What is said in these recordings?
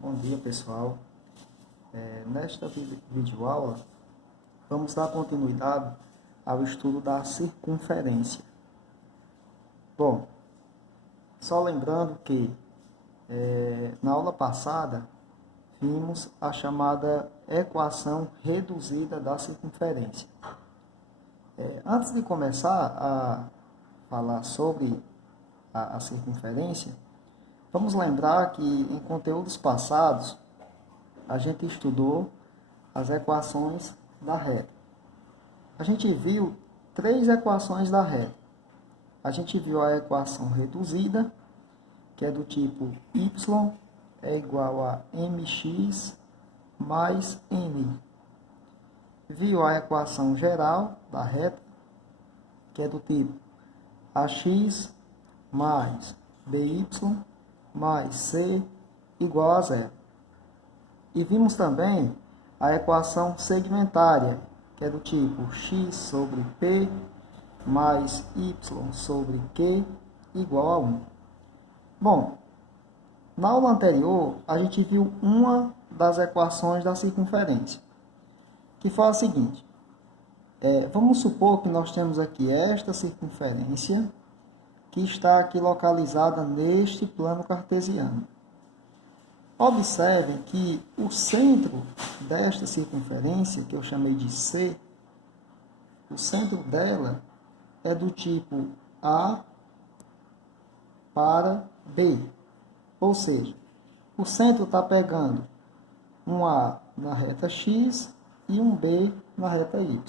Bom dia, pessoal. Nesta videoaula, vamos dar continuidade ao estudo da circunferência. Bom, só lembrando que na aula passada vimos a chamada equação reduzida da circunferência. Antes de começar a falar sobre a circunferência, vamos lembrar que em conteúdos passados a gente estudou as equações da reta. A gente viu três equações da reta. A gente viu a equação reduzida, que é do tipo y é igual a mx mais n. Viu a equação geral da reta, que é do tipo ax mais by mais c igual a zero. E vimos também a equação segmentária, que é do tipo x sobre p mais y sobre q igual a 1. Bom, na aula anterior, a gente viu uma das equações da circunferência, que foi a seguinte. Vamos supor que nós temos aqui esta circunferência, que está aqui localizada neste plano cartesiano. Observem que o centro desta circunferência, que eu chamei de C, o centro dela é do tipo A para B. Ou seja, o centro está pegando um A na reta X e um B na reta Y.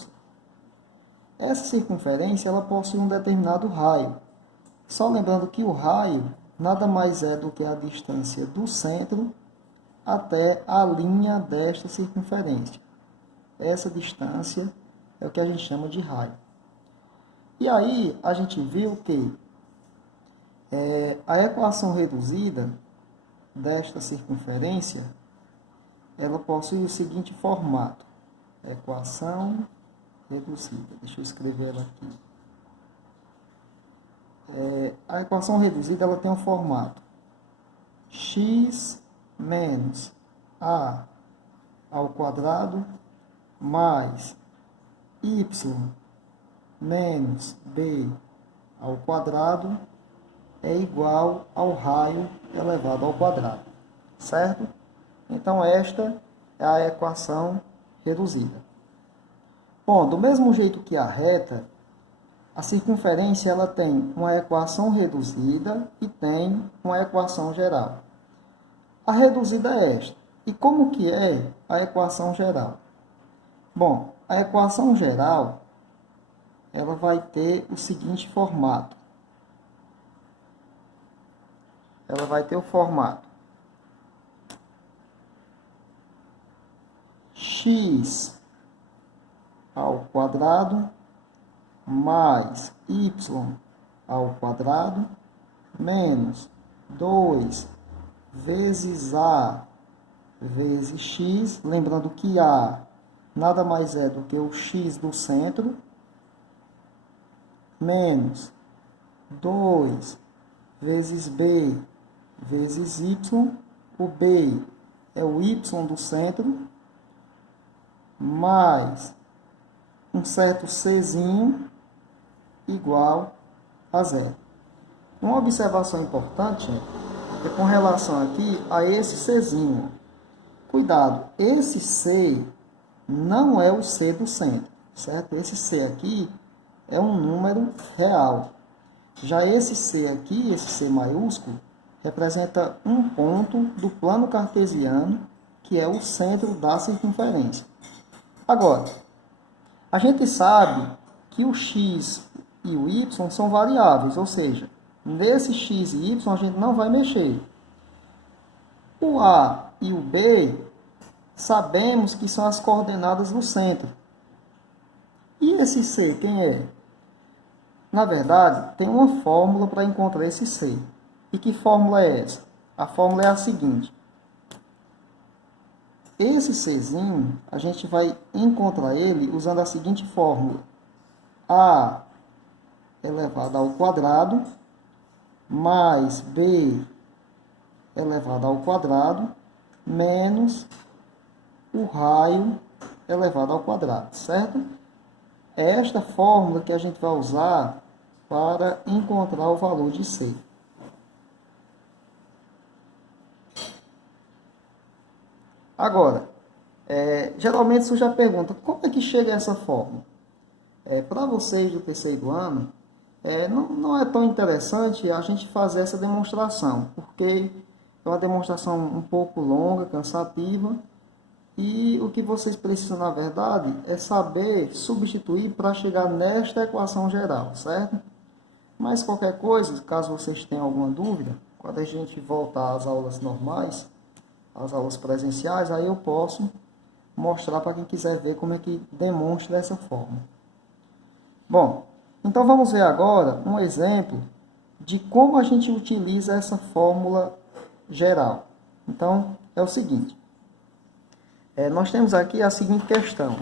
Essa circunferência ela possui um determinado raio. Só lembrando que o raio nada mais é do que a distância do centro até a linha desta circunferência. Essa distância é o que a gente chama de raio. E aí a gente viu que a equação reduzida desta circunferência, ela possui o seguinte formato. Equação reduzida. Deixa eu escrever ela aqui. A equação reduzida ela tem um formato x menos a ao quadrado mais y menos b ao quadrado é igual ao raio elevado ao quadrado, certo? Então, esta é a equação reduzida. Bom, do mesmo jeito que a reta, a circunferência ela tem uma equação reduzida e tem uma equação geral. A reduzida é esta. E como que é a equação geral? Bom, a equação geral ela vai ter o seguinte formato. Ela vai ter o formato x ao quadrado mais y ao quadrado menos 2 vezes a vezes x, lembrando que a nada mais é do que o x do centro, menos 2 vezes b vezes y, o b é o y do centro, mais um certo czinho igual a zero. Uma observação importante é com relação aqui a esse czinho. Cuidado, esse c não é o c do centro, certo? Esse c aqui é um número real. Já esse c aqui, esse c maiúsculo, representa um ponto do plano cartesiano, que é o centro da circunferência. Agora, a gente sabe que o x e o y são variáveis, ou seja, nesse x e y a gente não vai mexer. O a e o b sabemos que são as coordenadas do centro. E esse c quem é? Na verdade, tem uma fórmula para encontrar esse c. E que fórmula é essa? A fórmula é a seguinte. Esse czinho, a gente vai encontrar ele usando a seguinte fórmula. A elevado ao quadrado mais b elevado ao quadrado menos o raio elevado ao quadrado, certo? É esta fórmula que a gente vai usar para encontrar o valor de C. Agora, geralmente surge a pergunta, como é que chega a essa fórmula? Para vocês do terceiro ano, não é tão interessante a gente fazer essa demonstração, porque é uma demonstração um pouco longa, cansativa, e o que vocês precisam, na verdade, é saber substituir para chegar nesta equação geral, certo? Mas qualquer coisa, caso vocês tenham alguma dúvida, quando a gente voltar às aulas normais, às aulas presenciais, aí eu posso mostrar para quem quiser ver como é que demonstra dessa forma. Bom, então vamos ver agora um exemplo de como a gente utiliza essa fórmula geral. Então, é o seguinte. Nós temos aqui a seguinte questão.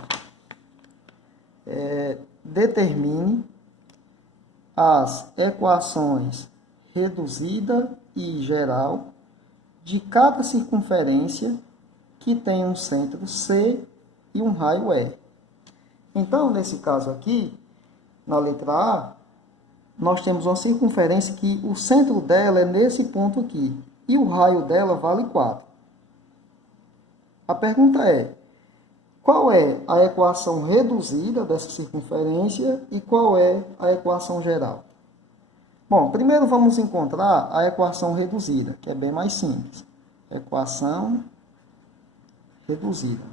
Determine as equações reduzida e geral de cada circunferência que tem um centro C e um raio R. Então, nesse caso aqui, na letra A, nós temos uma circunferência que o centro dela é nesse ponto aqui, e o raio dela vale 4. A pergunta é, qual é a equação reduzida dessa circunferência e qual é a equação geral? Bom, primeiro vamos encontrar a equação reduzida, que é bem mais simples. Equação reduzida.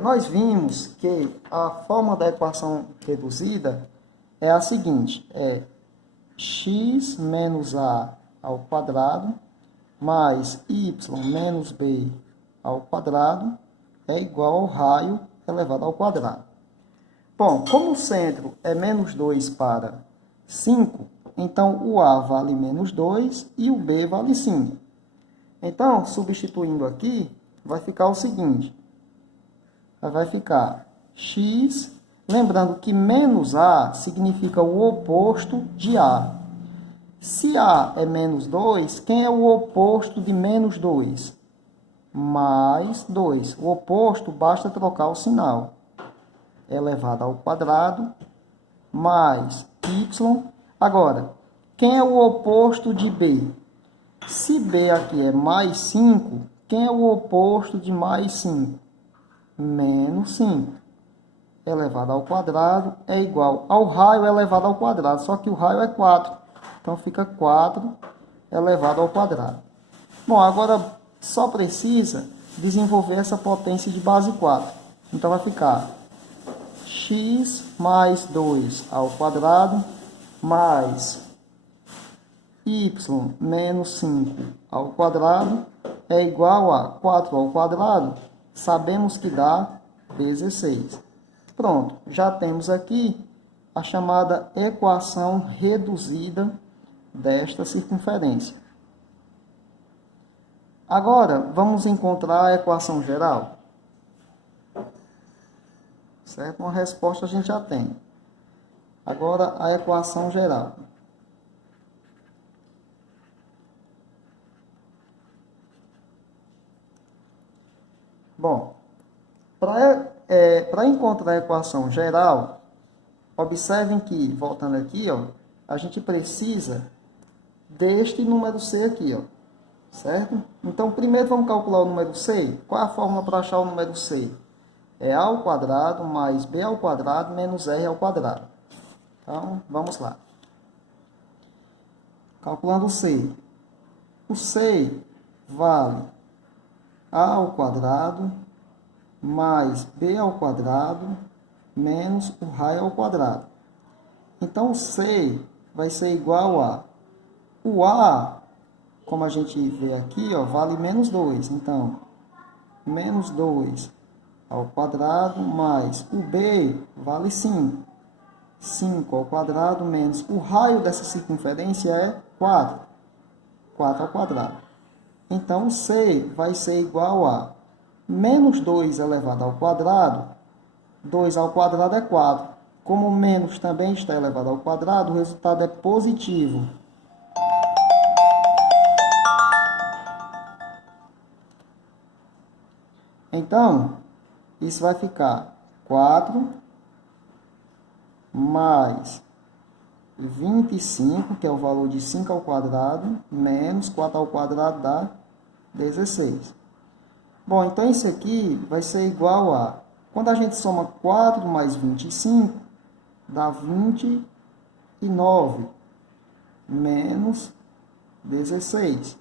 Nós vimos que a forma da equação reduzida é a seguinte, x menos a ao quadrado mais y menos b ao quadrado é igual ao raio elevado ao quadrado. Bom, como o centro é menos 2 para 5, então o a vale menos 2 e o b vale 5. Então, substituindo aqui, vai ficar o seguinte. Vai ficar x, lembrando que menos a significa o oposto de a. Se a é menos 2, quem é o oposto de menos 2? Mais 2. O oposto, basta trocar o sinal. Elevado ao quadrado, mais y. Agora, quem é o oposto de b? Se b aqui é mais 5, quem é o oposto de mais 5? Menos 5. Elevado ao quadrado é igual ao raio elevado ao quadrado, só que o raio é 4. Então, fica 4 elevado ao quadrado. Bom, agora só precisa desenvolver essa potência de base 4. Então, vai ficar x mais 2 ao quadrado mais y menos 5 ao quadrado é igual a 4 ao quadrado. Sabemos que dá 16. Pronto, já temos aqui a chamada equação reduzida desta circunferência. Agora, vamos encontrar a equação geral. Certo? Uma resposta a gente já tem. Agora, a equação geral. Bom, para encontrar a equação geral, observem que, voltando aqui, a gente precisa deste número C aqui, certo? Então, primeiro vamos calcular o número C. Qual é a fórmula para achar o número C? É A ao quadrado mais B ao quadrado menos R ao quadrado. Então, vamos lá. Calculando o C. O C vale A ao quadrado mais B ao quadrado menos o raio ao quadrado. Então, o C vai ser igual a... O A, como a gente vê aqui, vale menos 2. Então, menos 2 ao quadrado mais o B vale 5. 5 ao quadrado menos o raio dessa circunferência é 4. 4 ao quadrado. Então, o C vai ser igual a menos 2 elevado ao quadrado. 2 ao quadrado é 4. Como menos também está elevado ao quadrado, o resultado é positivo. Então, isso vai ficar 4 mais 25, que é o valor de 5 ao quadrado, menos 4 ao quadrado dá 16. Bom, então isso aqui vai ser igual a... Quando a gente soma 4 mais 25, dá 29, menos 16.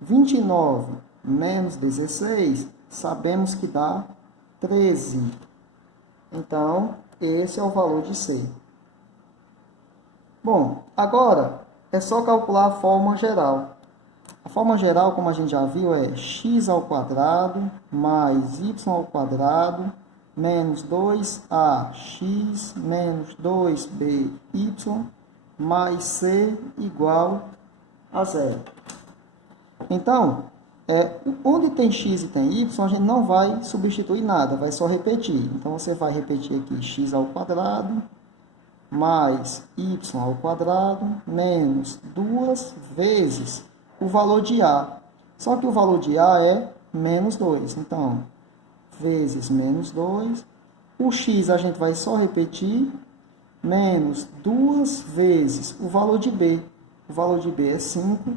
29 menos 16, sabemos que dá 13. Então, esse é o valor de C. Bom, agora é só calcular a fórmula geral. A forma geral, como a gente já viu, é x ao quadrado mais y ao quadrado menos 2ax menos 2by mais c igual a zero. Então, onde tem x e tem y, a gente não vai substituir nada, vai só repetir. Então, você vai repetir aqui x ao quadrado mais y ao quadrado menos 2 vezes o valor de A. Só que o valor de A é menos 2. Então, vezes menos 2. O x a gente vai só repetir. Menos 2 vezes o valor de B. O valor de B é 5.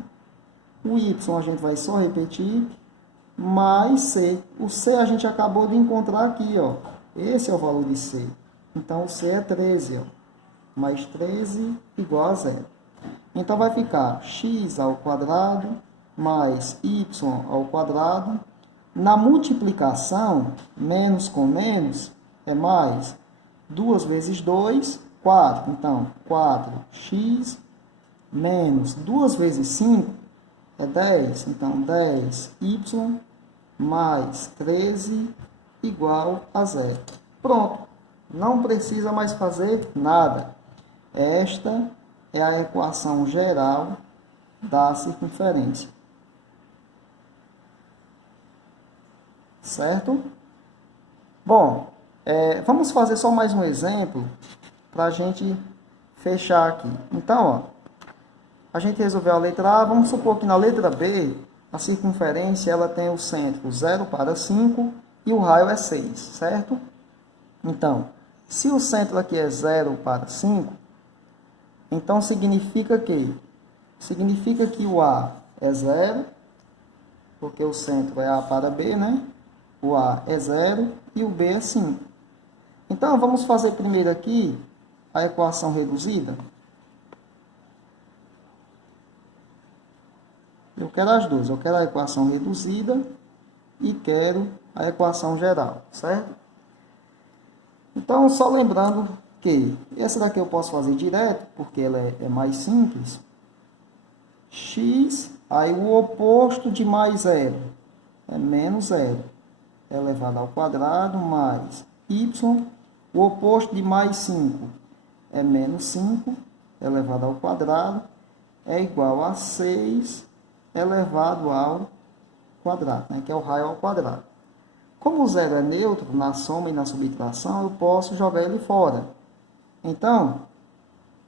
O y a gente vai só repetir. Mais C. O C a gente acabou de encontrar aqui, ó. Esse é o valor de C. Então, o C é 13, ó. Mais 13 igual a zero. Então, vai ficar x ao quadrado mais y ao quadrado. Na multiplicação, menos com menos é mais. 2 vezes 2, 4. Então, 4x menos 2 vezes 5 é 10. Então, 10y mais 13 igual a zero. Pronto. Não precisa mais fazer nada. Esta é a equação geral da circunferência. Certo? Bom, vamos fazer só mais um exemplo para a gente fechar aqui. Então, ó, a gente resolveu a letra A. Vamos supor que na letra B, a circunferência ela tem o centro 0 para 5 e o raio é 6, certo? Então, se o centro aqui é 0 para 5, então significa que o A é 0, porque o centro é A para B, né? O A é 0 e o B é 5. Então, vamos fazer primeiro aqui a equação reduzida. Eu quero as duas. Eu quero a equação reduzida e quero a equação geral, certo? Então, só lembrando que essa daqui eu posso fazer direto, porque ela é mais simples. X, aí o oposto de mais zero é menos zero, elevado ao quadrado, mais y, o oposto de mais 5 é menos 5, elevado ao quadrado, é igual a 6, elevado ao quadrado, né, que é o raio ao quadrado. Como o zero é neutro, na soma e na subtração, eu posso jogar ele fora. Então,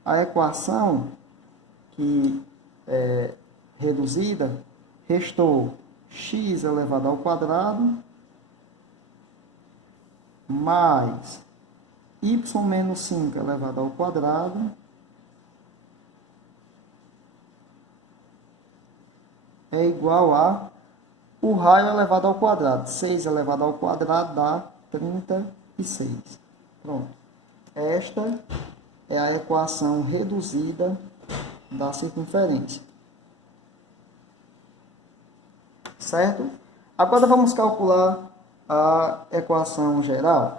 a equação que é reduzida, restou x elevado ao quadrado mais y menos 5 elevado ao quadrado é igual a o raio elevado ao quadrado. 6 elevado ao quadrado dá 36. Pronto. Esta é a equação reduzida da circunferência. Certo? Agora vamos calcular a equação geral.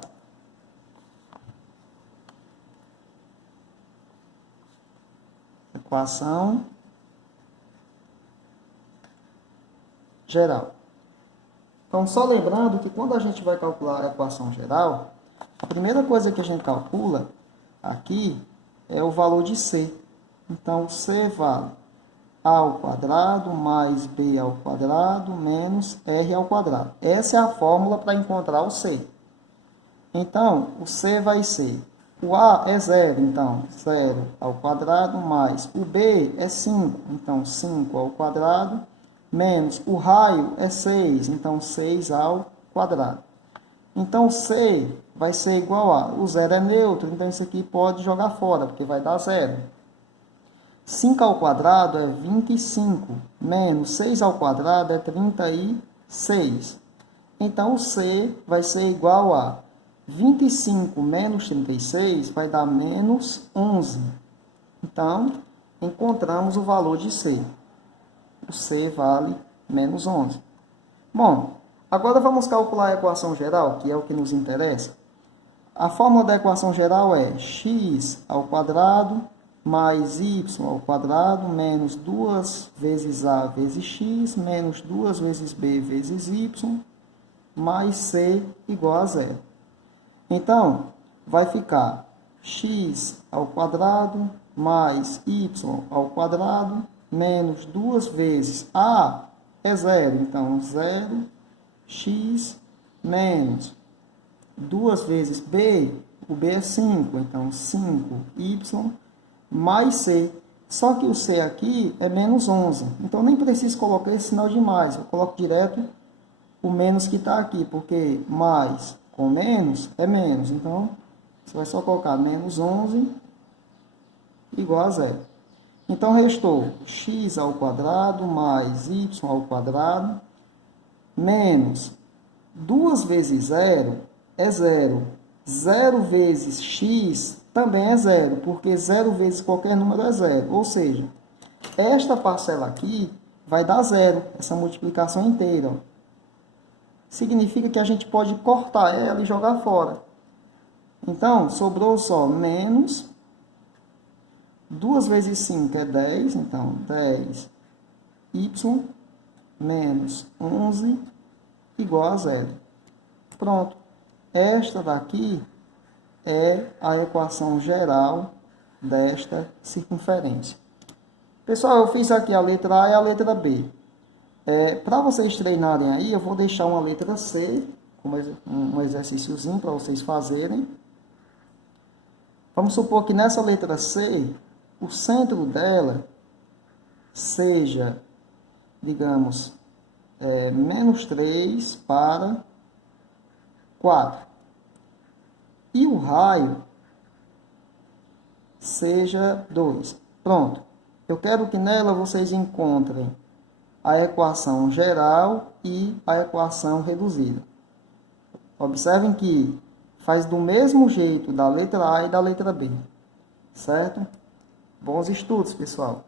Equação geral. Então, só lembrando que quando a gente vai calcular a equação geral, a primeira coisa que a gente calcula aqui é o valor de C. Então, C vale A ao quadrado mais B ao quadrado menos R ao quadrado. Essa é a fórmula para encontrar o C. Então, o C vai ser O A é 0, então 0 ao quadrado, mais o B é 5, então 5 ao quadrado, menos o raio é 6, então 6 ao quadrado. Então C vai ser igual a, o 0 é neutro, então isso aqui pode jogar fora, porque vai dar 0. 5 ao quadrado é 25, menos 6 ao quadrado é 36. Então, o C vai ser igual a 25 menos 36 vai dar menos 11. Então, encontramos o valor de C. O C vale menos 11. Bom, agora vamos calcular a equação geral, que é o que nos interessa. A fórmula da equação geral é x ao quadrado mais y ao quadrado menos 2 vezes a vezes x menos 2 vezes b vezes y mais c igual a 0. Então, vai ficar x ao quadrado mais y ao quadrado menos 2 vezes a é 0, então 0, x menos 2 vezes b, o b é 5, então 5y mais c. Só que o c aqui é menos 11, então nem preciso colocar esse sinal de mais, eu coloco direto o menos que está aqui, porque mais com menos é menos. Então, você vai só colocar menos 11 igual a 0. Então, restou x ao quadrado mais y ao quadrado menos 2 vezes 0 é 0. 0 vezes x também é 0, porque 0 vezes qualquer número é 0. Ou seja, esta parcela aqui vai dar 0, essa multiplicação inteira. Ó. Significa que a gente pode cortar ela e jogar fora. Então, sobrou só menos 2 vezes 5 é 10, então 10y menos 11 igual a 0. Pronto. Esta daqui é a equação geral desta circunferência. Pessoal, eu fiz aqui a letra A e a letra B. Para vocês treinarem aí, eu vou deixar uma letra C, como um exercíciozinho para vocês fazerem. Vamos supor que nessa letra C, o centro dela seja, digamos, menos 3 para 4. E o raio seja 2. Pronto. Eu quero que nela vocês encontrem a equação geral e a equação reduzida. Observem que faz do mesmo jeito da letra A e da letra B. Certo? Bons estudos, pessoal!